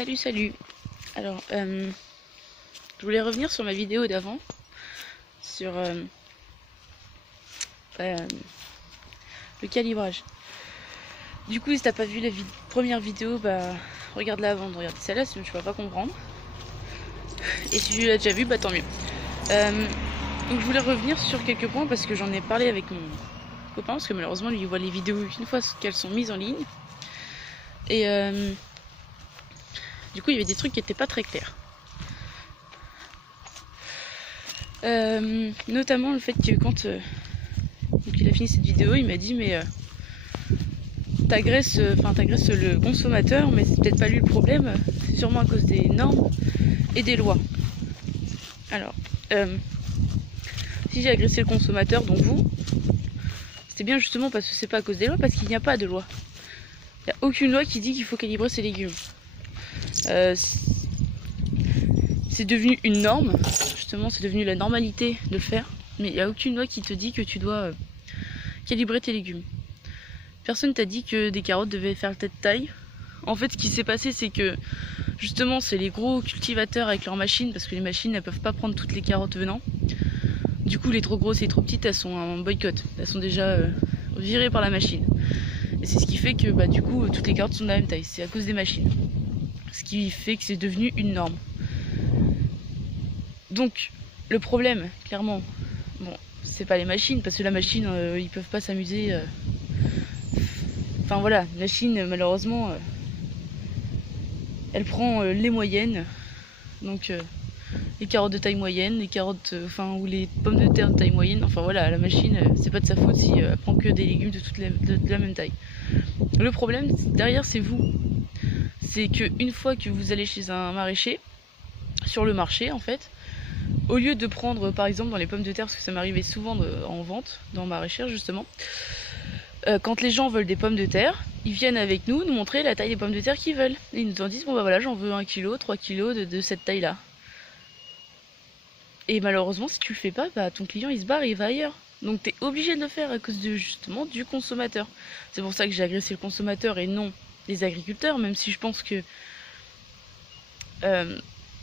Salut. Alors, je voulais revenir sur ma vidéo d'avant, sur le calibrage. Du coup, si t'as pas vu la première vidéo, bah regarde-la avant de regarder celle-là, sinon tu vas pas comprendre. Et si tu l'as déjà vu, bah tant mieux. Donc je voulais revenir sur quelques points parce que j'en ai parlé avec mon copain, parce que malheureusement lui il voit les vidéos qu'une fois qu'elles sont mises en ligne. Et du coup il y avait des trucs qui n'étaient pas très clairs. Notamment le fait que quand il a fini cette vidéo, il m'a dit mais t'agresses le consommateur, mais c'est peut-être pas lui le problème, c'est sûrement à cause des normes et des lois. Alors, si j'ai agressé le consommateur, donc vous, c'est bien justement parce que c'est pas à cause des lois, parce qu'il n'y a pas de loi. Il n'y a aucune loi qui dit qu'il faut calibrer ses légumes. C'est devenu une norme, justement, c'est devenu la normalité de le faire, mais il n'y a aucune loi qui te dit que tu dois calibrer tes légumes. Personne t'a dit que des carottes devaient faire telle taille. En fait, ce qui s'est passé, c'est que justement, c'est les gros cultivateurs avec leurs machines, parce que les machines ne peuvent pas prendre toutes les carottes venant. Du coup, les trop grosses et les trop petites, elles sont en boycott. Elles sont déjà virées par la machine. Et c'est ce qui fait que bah, du coup, toutes les carottes sont de la même taille. C'est à cause des machines. Ce qui fait que c'est devenu une norme. Donc, le problème, clairement, bon, c'est pas les machines, parce que la machine, ils peuvent pas s'amuser. Enfin voilà, la machine, malheureusement, elle prend les moyennes. Donc, les carottes de taille moyenne, les carottes, ou les pommes de terre de taille moyenne. Enfin voilà, la machine, c'est pas de sa faute si elle prend que des légumes de la même taille. Le problème derrière, c'est vous. C'est qu'une fois que vous allez chez un maraîcher, sur le marché en fait, au lieu de prendre par exemple dans les pommes de terre, parce que ça m'arrivait souvent en vente, dans maraîchère justement, quand les gens veulent des pommes de terre, ils viennent avec nous montrer la taille des pommes de terre qu'ils veulent. Et ils nous en disent, bon bah voilà, j'en veux 1 kg, 3 kg de cette taille là. Et malheureusement, si tu le fais pas, bah, ton client il se barre et il va ailleurs. Donc t'es obligé de le faire à cause justement du consommateur. C'est pour ça que j'ai agressé le consommateur et non les agriculteurs, même si je pense que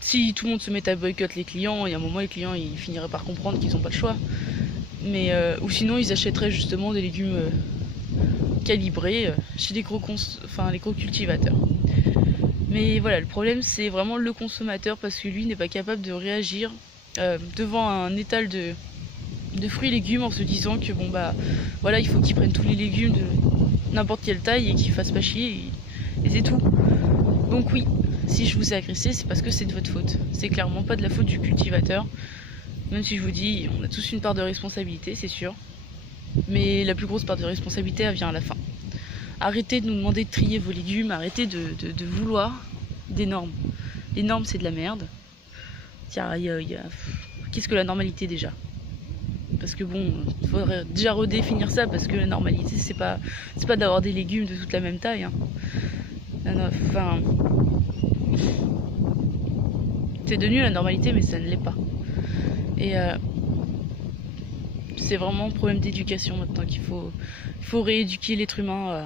si tout le monde se met à boycotter les clients, il y a un moment les clients ils finiraient par comprendre qu'ils n'ont pas le choix. Mais ou sinon ils achèteraient justement des légumes calibrés chez les gros cultivateurs. Mais voilà, le problème c'est vraiment le consommateur parce que lui n'est pas capable de réagir devant un étal de fruits et légumes en se disant que bon bah voilà, il faut qu'ils prennent tous les légumes de n'importe quelle taille et qu'ils fassent pas chier et c'est tout. Donc oui, si je vous ai agressé, c'est parce que c'est de votre faute. C'est clairement pas de la faute du cultivateur. Même si je vous dis, on a tous une part de responsabilité, c'est sûr. Mais la plus grosse part de responsabilité, elle vient à la fin. Arrêtez de nous demander de trier vos légumes, arrêtez de vouloir des normes. Les normes, c'est de la merde. Qu'est-ce que la normalité déjà? Parce que bon, il faudrait déjà redéfinir ça, parce que la normalité, c'est pas d'avoir des légumes de toute la même taille. Hein. Enfin, c'est devenu la normalité, mais ça ne l'est pas. Et c'est vraiment un problème d'éducation maintenant qu'il faut rééduquer l'être humain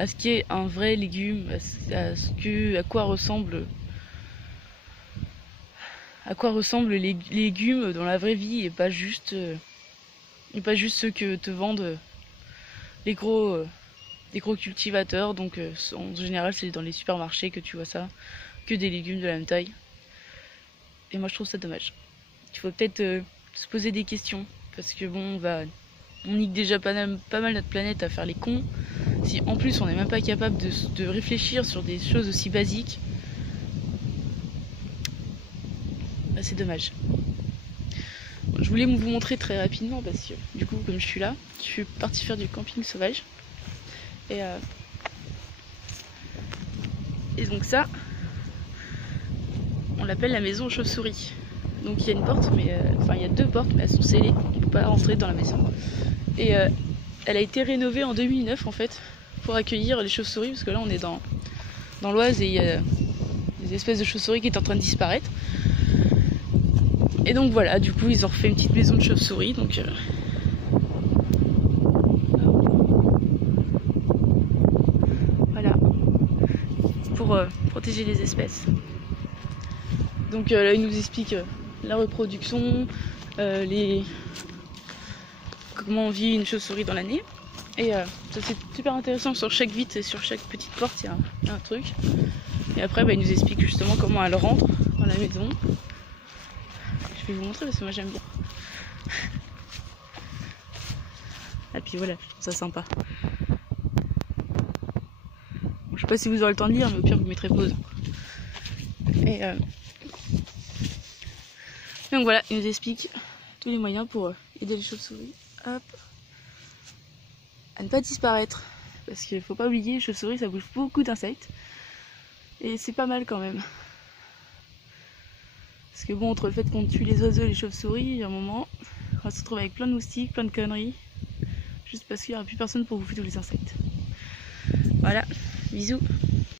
à ce qu'est un vrai légume, à quoi ressemblent les légumes dans la vraie vie et pas juste ceux que te vendent les gros cultivateurs. Donc en général c'est dans les supermarchés que tu vois ça, que des légumes de la même taille. Et moi je trouve ça dommage. Il faut peut-être se poser des questions, parce que bon, on nique déjà pas mal notre planète à faire les cons. Si en plus on n'est même pas capable de réfléchir sur des choses aussi basiques, bah, c'est dommage. Bon, je voulais vous montrer très rapidement, parce que du coup comme je suis là, je suis partie faire du camping sauvage. Et donc ça, on l'appelle la maison aux chauves-souris. Donc il y a une porte, mais il y a 2 portes, mais elles sont scellées, on ne peut pas rentrer dans la maison. Et elle a été rénovée en 2009 en fait, pour accueillir les chauves-souris, parce que là on est dans l'Oise et il y a des espèces de chauves-souris qui est en train de disparaître. Et donc voilà, du coup ils ont refait une petite maison de chauves-souris, donc voilà. Pour pour protéger les espèces. Donc là il nous explique la reproduction, comment vit une chauve-souris dans l'année. Et ça c'est super intéressant, sur chaque vitre et sur chaque petite porte il y a un truc. Et après il nous explique justement comment elle rentre dans la maison. Je vais vous montrer parce que moi j'aime bien. Et puis voilà, je trouve ça sympa. Bon, je sais pas si vous aurez le temps de lire, mais au pire vous mettrez pause. Et donc voilà, il nous explique tous les moyens pour aider les chauves-souris. Hop. À ne pas disparaître. Parce qu'il faut pas oublier, les chauves-souris ça bouffe beaucoup d'insectes. Et c'est pas mal quand même. Parce que bon, entre le fait qu'on tue les oiseaux et les chauves-souris, il y a un moment, on va se retrouver avec plein de moustiques, plein de conneries. Juste parce qu'il n'y aura plus personne pour bouffer tous les insectes. Voilà, bisous.